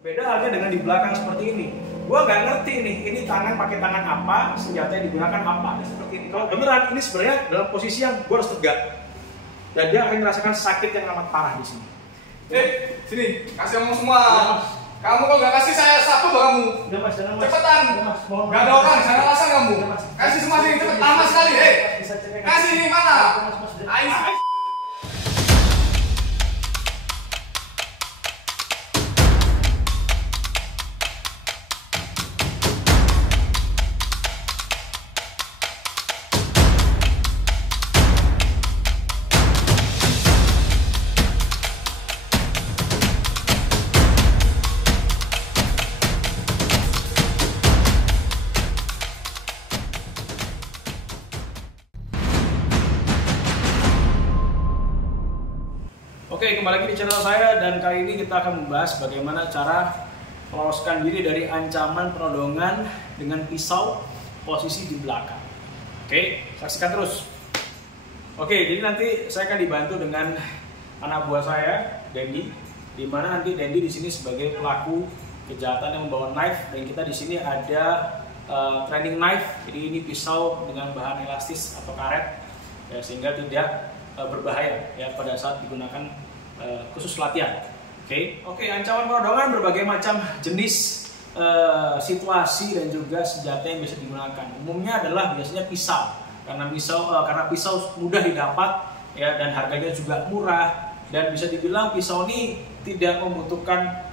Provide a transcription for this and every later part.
Beda halnya dengan di belakang seperti ini. Gua nggak ngerti nih, ini tangan pakai tangan apa, senjata yang digunakan apa, dan seperti ini. Kalau beneran ini sebenarnya dalam posisi yang gua harus tegak, dan dia akan merasakan sakit yang amat parah di sini. Sini, kasih ngomong semua. Kamu kalau nggak kasih saya sapu kamu. Udah mas, jangan mas. Cepetan. Nggak ada orang, jangan alasan kamu. Kasih semua sini, cepet. Lama sekali, kasih ini mana? Ayo. Oke, kembali lagi di channel saya dan kali ini kita akan membahas bagaimana cara meloloskan diri dari ancaman penodongan dengan pisau posisi di belakang. Oke, saksikan terus. Oke, jadi nanti saya akan dibantu dengan anak buah saya, Dendi, di mana nanti Dendi di sini sebagai pelaku kejahatan yang membawa knife dan kita di sini ada training knife. Jadi ini pisau dengan bahan elastis atau karet ya, sehingga tidak berbahaya ya pada saat digunakan khusus latihan. Oke, ancaman penodongan berbagai macam jenis situasi dan juga senjata yang bisa digunakan. Umumnya adalah biasanya pisau, karena pisau mudah didapat ya, dan harganya juga murah, dan bisa dibilang pisau ini tidak membutuhkan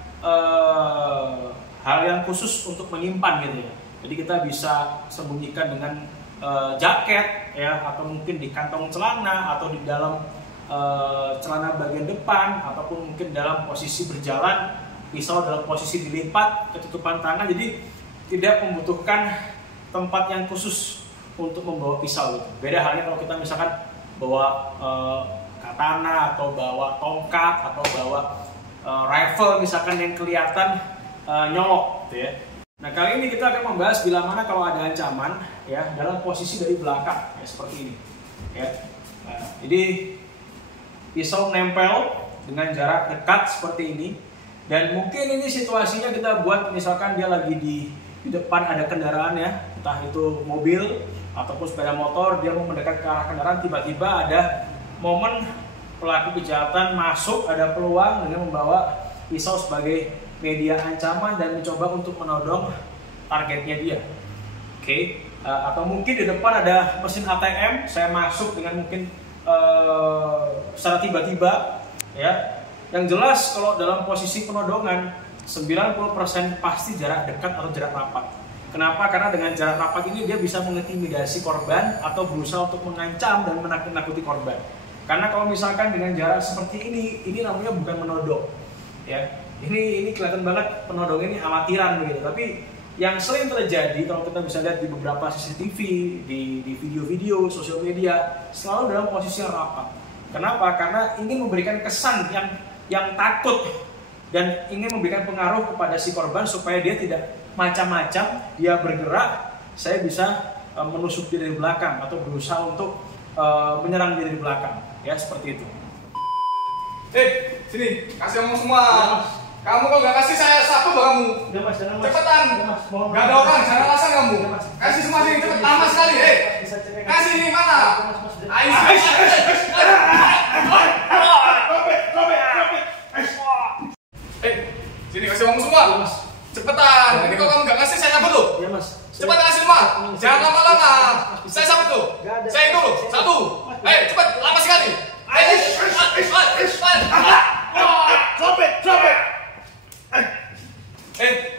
hal yang khusus untuk menyimpan gitu ya. Jadi kita bisa sembunyikan dengan jaket ya, atau mungkin di kantong celana atau di dalam celana bagian depan, ataupun mungkin dalam posisi berjalan, pisau dalam posisi dilipat, ketutupan tangan. Jadi tidak membutuhkan tempat yang khusus untuk membawa pisau gitu. Beda halnya kalau kita misalkan bawa katana atau bawa tongkat atau bawa rifle misalkan yang kelihatan nyolok gitu ya. Nah, kali ini kita akan membahas bila mana kalau ada ancaman ya dalam posisi dari belakang ya, seperti ini ya. Nah, jadi pisau nempel dengan jarak dekat seperti ini, dan mungkin ini situasinya kita buat misalkan dia lagi di depan ada kendaraan ya, entah itu mobil ataupun sepeda motor, dia mau mendekat ke arah kendaraan, tiba-tiba ada momen pelaku kejahatan masuk, ada peluang dengan membawa pisau sebagai media ancaman dan mencoba untuk menodong targetnya dia. Atau mungkin di depan ada mesin ATM, saya masuk dengan mungkin secara tiba-tiba ya. Yang jelas kalau dalam posisi penodongan 90% pasti jarak dekat atau jarak rapat. Kenapa? Karena dengan jarak rapat ini dia bisa mengintimidasi korban atau berusaha untuk mengancam dan menakut-nakuti korban. Karena kalau misalkan dengan jarak seperti ini namanya bukan menodong ya. Ini kelihatan banget penodong ini amatiran begitu. Tapi yang sering terjadi kalau kita bisa lihat di beberapa CCTV, di video-video sosial media, selalu dalam posisi yang rapat. Kenapa? Karena ingin memberikan kesan yang takut dan ingin memberikan pengaruh kepada si korban supaya dia tidak macam-macam, dia bergerak, saya bisa menusuk diri dari belakang atau berusaha untuk menyerang diri dari belakang, ya seperti itu. Sini, kasih ngomong semua. Kamu kalau nggak kasih saya sapu kamu. Udah mas, jangan mas. Cepetan. Nggak ada orang, jangan alasan kamu. Kasih semua sini, cepet. Lama sekali, kasih ini mana? Ayo. Sini kasih ngomong semua. Cepetan. Nanti kalau kamu nggak kasih saya cabut tuh. Iya mas. Cepat kasih semua. Jangan lama-lama. Saya cabut tuh. Saya itu loh. Satu. Cepet. Lama sekali.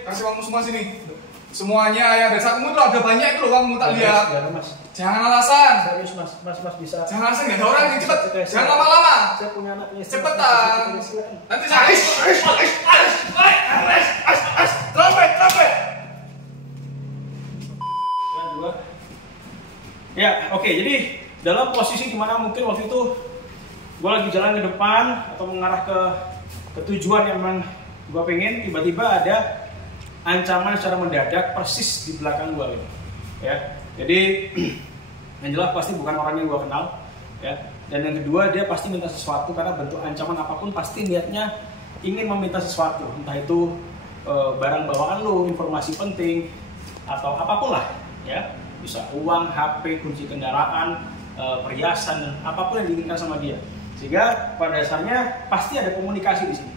Kasih ngomong semua sini. Semuanya yang ada kamu tuh ada banyak itu loh, kamu tak lihat. Jangan alasan. Serius mas bisa. Jangan alasan, nggak ada orang yang cepet. Jangan lama-lama. Saya punya anaknya. Cepetan. Nanti saya. Trompet. Ya, oke. Jadi dalam posisi dimana mungkin waktu itu gue lagi jalan ke depan atau mengarah ke tujuan yang memang gue pengen, tiba-tiba ada ancaman secara mendadak persis di belakang gue gitu. Ya, jadi yang jelas pasti bukan orang yang gue kenal ya. Dan yang kedua, dia pasti minta sesuatu, karena bentuk ancaman apapun pasti niatnya ingin meminta sesuatu, entah itu barang bawaan lo, informasi penting atau apapun lah, ya, bisa uang, HP, kunci kendaraan, perhiasan, dan apapun yang diinginkan sama dia. Sehingga pada dasarnya pasti ada komunikasi di sini.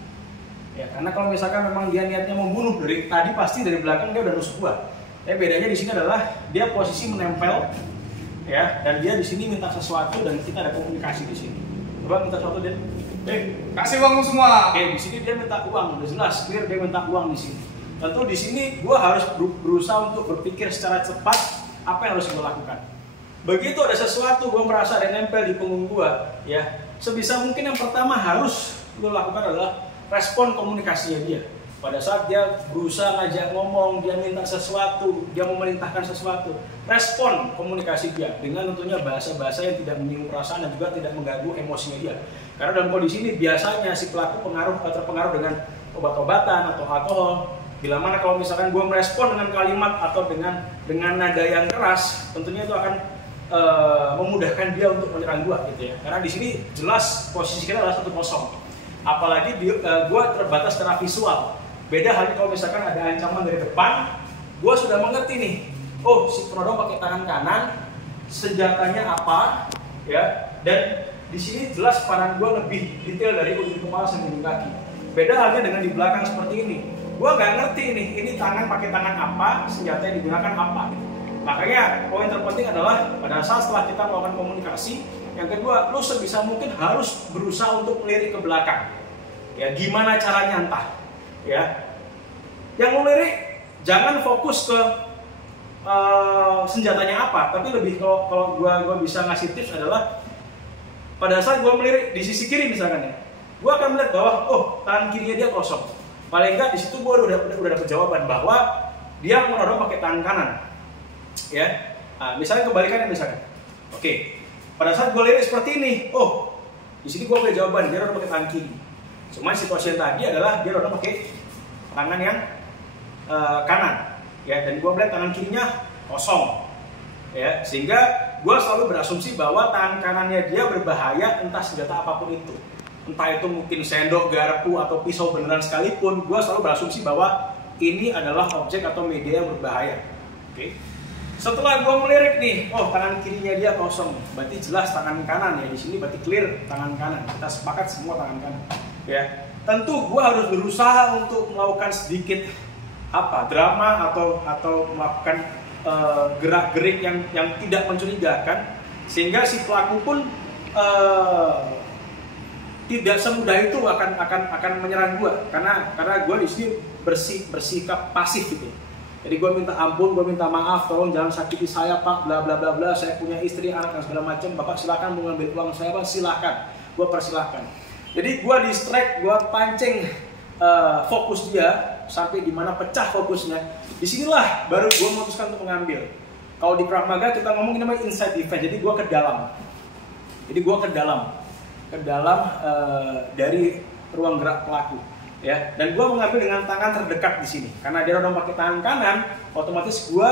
Ya, karena kalau misalkan memang dia niatnya membunuh dari tadi, pasti dari belakang dia udah nusuk gua. Bedanya di sini adalah dia posisi menempel, ya, dan dia di sini minta sesuatu dan kita ada komunikasi di sini. Coba minta sesuatu dia. Kasih uangmu semua. Di sini dia minta uang, udah jelas clear dia minta uang di sini. Tentu di sini gua harus berusaha untuk berpikir secara cepat apa yang harus gua lakukan. Begitu ada sesuatu gua merasa ada nempel di punggung gua, ya, sebisa mungkin yang pertama harus gua lakukan adalah respon komunikasinya dia. Pada saat dia berusaha ngajak ngomong, dia minta sesuatu, dia memerintahkan sesuatu, respon komunikasi dia dengan tentunya bahasa-bahasa yang tidak menyinggung perasaan dan juga tidak mengganggu emosinya dia. Karena dalam kondisi ini biasanya si pelaku terpengaruh dengan obat-obatan atau alkohol. Bila mana kalau misalkan gue merespon dengan kalimat atau dengan nada yang keras, tentunya itu akan memudahkan dia untuk menyerang gue, gitu ya. Karena di sini jelas posisi kita adalah 1-0. Apalagi gue terbatas secara visual. Beda halnya kalau misalkan ada ancaman dari depan, gue sudah mengerti nih, oh si penodong pakai tangan kanan, senjatanya apa, ya, dan di sini jelas pandangan gue lebih detail dari ujung kepala sampai ujung kaki. Beda halnya dengan di belakang seperti ini, gue nggak ngerti nih, ini tangan pakai tangan apa, senjata yang digunakan apa. Makanya poin terpenting adalah pada saat setelah kita melakukan komunikasi, yang kedua, lu sebisa mungkin harus berusaha untuk melirik ke belakang. Ya, gimana caranya entah. Ya, yang melirik jangan fokus ke senjatanya apa, tapi lebih kalau gua bisa ngasih tips adalah pada saat gua melirik di sisi kiri misalkan ya, gua akan melihat bahwa oh tangan kirinya dia kosong. Paling enggak di situ gua udah dapat jawaban bahwa dia menodong pakai tangan kanan. Ya, nah, misalnya kebalikannya misalkan. Oke, pada saat gua lirik seperti ini, oh di sini gua punya jawaban dia menodong pakai tangan kiri. Cuma situasi yang tadi adalah dia udah pakai tangan yang kanan, ya, dan gue melihat tangan kirinya kosong, ya, sehingga gue selalu berasumsi bahwa tangan kanannya dia berbahaya, entah senjata apapun itu, entah itu mungkin sendok, garpu atau pisau beneran sekalipun, gue selalu berasumsi bahwa ini adalah objek atau media yang berbahaya. Oke. Setelah gue melirik nih, oh tangan kirinya dia kosong, berarti jelas tangan kanan ya, di sini berarti clear tangan kanan, kita sepakat semua tangan kanan. Ya, tentu gue harus berusaha untuk melakukan sedikit drama atau melakukan gerak-gerik yang tidak mencurigakan, sehingga si pelaku pun tidak semudah itu akan menyerang gue, karena gue di sini bersikap pasif gitu. Jadi gue minta ampun, gue minta maaf, tolong jangan sakiti saya pak, bla bla bla bla, saya punya istri, anak dan segala macam, bapak silakan mau ngambil uang saya pak, silakan, gue persilahkan. Jadi gue distract, gue pancing fokus dia sampai di mana pecah fokusnya. Disinilah baru gue memutuskan untuk mengambil. Kalau di Krav Maga kita ngomongin namanya inside defense. Jadi gue ke dalam. Jadi gue ke dalam dari ruang gerak pelaku. Ya, dan gue mengambil dengan tangan terdekat di sini. Karena dia udah pakai tangan kanan, otomatis gue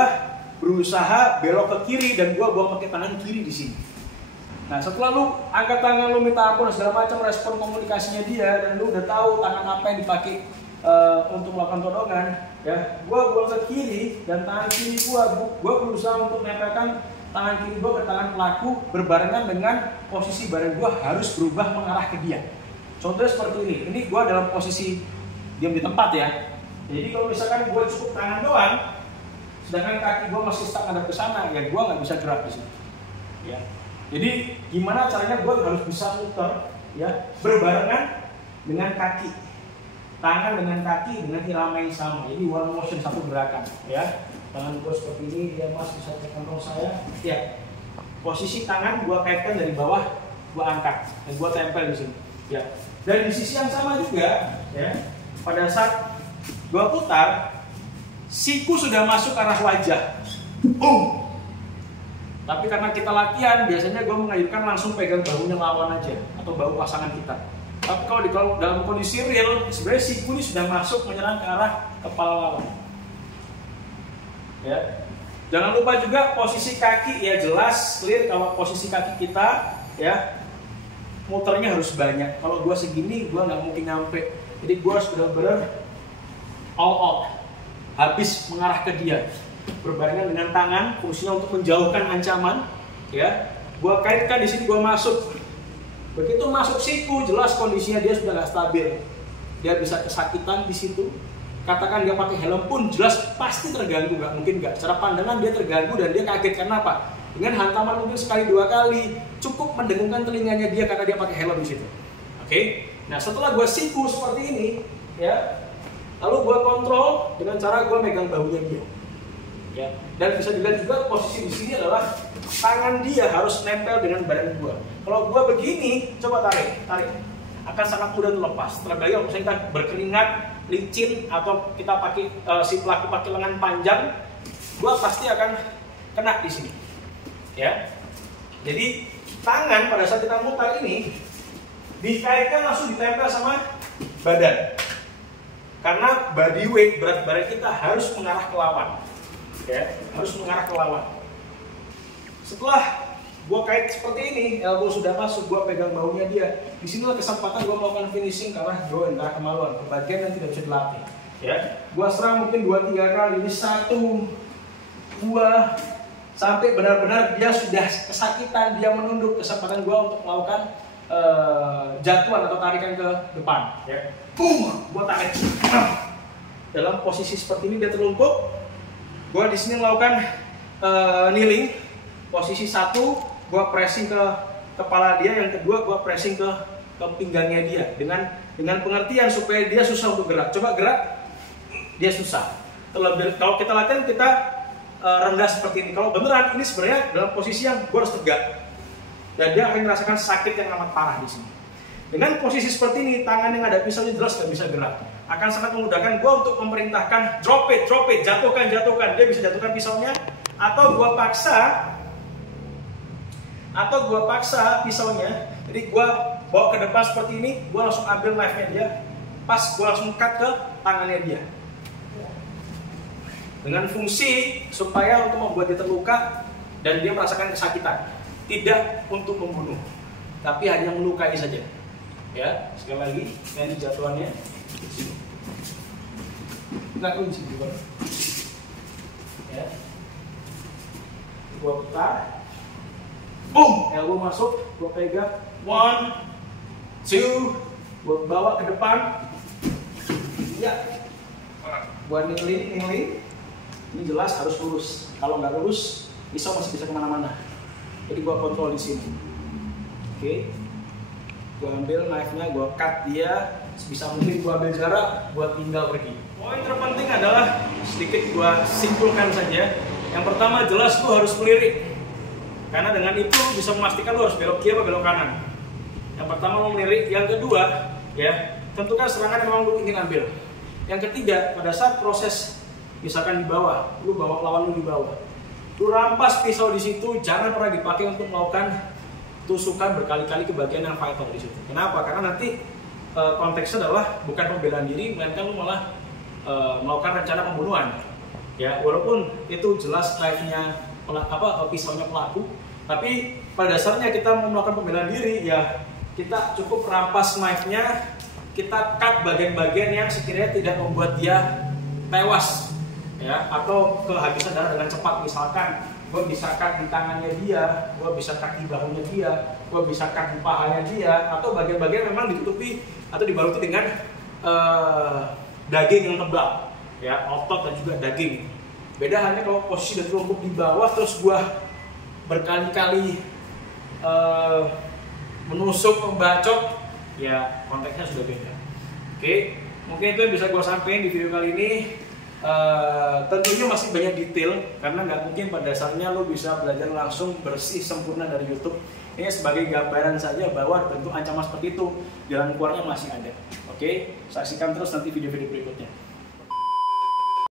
berusaha belok ke kiri dan gue buang pakai tangan kiri di sini. Nah, setelah lu angkat tangan, lu minta ampun segala macam, respon komunikasinya dia, dan lu udah tahu tangan apa yang dipakai untuk melakukan todongan, ya, gua buang ke kiri dan tangan kiri gua berusaha untuk menempelkan tangan kiri gua ke tangan pelaku berbarengan dengan posisi badan gua harus berubah mengarah ke dia. Contohnya seperti ini gua dalam posisi diam di tempat ya. Jadi kalau misalkan gua cukup tangan doang, sedangkan kaki gua masih stuck ngadep ke sana, ya gua nggak bisa gerak di sini. Ya. Jadi gimana caranya gue harus bisa muter, ya, berbarengan dengan kaki, tangan dengan kaki dengan irama yang sama. Jadi one motion, satu gerakan, ya. Tangan gue seperti ini, dia mas bisa cek kantong saya, ya. Posisi tangan gue kaitkan dari bawah, gue angkat dan gue tempel di sini, ya. Dan di sisi yang sama juga, ya. Pada saat gue putar, siku sudah masuk ke arah wajah. Tapi karena kita latihan, biasanya gue mengajukan langsung pegang bahunya lawan aja atau bahu pasangan kita. Tapi kalau dalam kondisi real, sebenarnya siku ini sudah masuk menyerang ke arah kepala lawan. Ya, jangan lupa juga posisi kaki, ya jelas clear kalau posisi kaki kita, ya muternya harus banyak. Kalau gue segini, gue nggak mungkin nyampe. Jadi gue harus benar-benar all out, habis mengarah ke dia, berbarengan dengan tangan, fungsinya untuk menjauhkan ancaman. Ya, gua kaitkan di sini, gua masuk. Begitu masuk siku, jelas kondisinya dia sudah nggak stabil. Dia bisa kesakitan di situ. Katakan dia pakai helm pun jelas pasti terganggu, nggak mungkin nggak. Secara pandangan dia terganggu dan dia kaget karena apa? Dengan hantaman mungkin sekali dua kali cukup mendengungkan telinganya dia karena dia pakai helm di situ. Oke. Nah setelah gue siku seperti ini, ya, lalu gue kontrol dengan cara gue megang bahunya dia. Ya. Dan bisa dilihat juga posisi di sini adalah tangan dia harus nempel dengan badan gue. Kalau gue begini, coba tarik, akan sangat mudah terlepas. Terlebih lagi kalau misalnya kita berkeringat, licin, atau kita pakai si pelaku pakai lengan panjang, gua pasti akan kena di sini. Ya, jadi tangan pada saat kita mutar ini dikaitkan langsung ditempel sama badan, karena body weight, berat badan kita harus mengarah ke lawan. Ya, harus mengarah ke lawan. Setelah gua kait seperti ini, elbow sudah masuk, gua pegang bahunya dia. Di sinilah kesempatan gua melakukan finishing karena gua antara kemaluan, bagian yang tidak bisa dilatih. Ya, gua serang mungkin 2-3 kali. Ini 1, 2, sampai benar-benar dia sudah kesakitan, dia menunduk. Kesempatan gua untuk melakukan jatuhan atau tarikan ke depan. Ya, gua tarik. Dalam posisi seperti ini dia terlungkup. Gua di sini melakukan kneeling. Posisi 1, gue pressing ke kepala dia, yang kedua gue pressing ke pinggangnya dia dengan pengertian supaya dia susah untuk gerak. Coba gerak, dia susah. Terlebih kalau kita latihan kita rendah seperti ini. Kalau beneran ini sebenarnya dalam posisi yang gue harus tegak dan dia akan merasakan sakit yang amat parah di sini. Dengan posisi seperti ini, tangan yang ada pisaunya jelas gak bisa gerak. Akan sangat memudahkan gue untuk memerintahkan drop it, jatuhkan. Dia bisa jatuhkan pisaunya, atau gue paksa pisaunya. Jadi gue bawa ke depan seperti ini, gue langsung ambil knife-nya dia, pas gue langsung cut ke tangannya dia. Dengan fungsi supaya untuk membuat dia terluka dan dia merasakan kesakitan, tidak untuk membunuh, tapi hanya melukai saja. Ya, sekali lagi, ini jatuhannya. Nggak kunci juga. Ya, gue putar. Boom, elbow masuk, gue pegang, 1, 2, gue bawa ke depan, ya, gue kneeling, ini jelas harus lurus. Kalau nggak lurus, pisau masih bisa kemana-mana. Jadi gue kontrol di sini. Oke, gue ambil knife-nya, gue cut dia, sebisa mungkin gue ambil jarak, gue tinggal pergi. Poin terpenting adalah sedikit gue simpulkan saja. Yang pertama jelas gue harus melirik. Karena dengan itu bisa memastikan lo harus belok kiri atau belok kanan. Yang pertama lo melirik, yang kedua ya tentukan serangan yang memang lo ingin ambil. Yang ketiga, pada saat proses misalkan di bawah, lo bawa lawan lo di bawah, lo rampas pisau di situ, jangan pernah dipakai untuk melakukan tusukan berkali-kali ke bagian yang vital di situ. Kenapa? Karena nanti konteksnya adalah bukan pembelaan diri, melainkan lo malah melakukan rencana pembunuhan. Ya, walaupun itu jelas knife-nya pisaunya pelaku, tapi pada dasarnya kita mau melakukan pembelaan diri, ya kita cukup rampas knife-nya, kita cut bagian-bagian yang sekiranya tidak membuat dia tewas, ya, atau kehabisan darah dengan cepat. Misalkan gue bisa cut di tangannya dia, gue bisa cut di bahunya dia, gue bisa cut di pahanya dia, atau bagian-bagian memang ditutupi atau dibaluti dengan daging yang tebal, ya, otot dan juga daging. Beda hanya kalau posisi udah terlungkup di bawah terus gua berkali-kali menusuk, membacok, ya konteksnya sudah beda. Oke, mungkin itu yang bisa gua sampaikan di video kali ini. Tentunya masih banyak detail karena nggak mungkin pada dasarnya lo bisa belajar langsung bersih sempurna dari YouTube. Ini sebagai gambaran saja bahwa bentuk ancaman seperti itu, jalan keluarnya masih ada. Oke, saksikan terus nanti video-video berikutnya.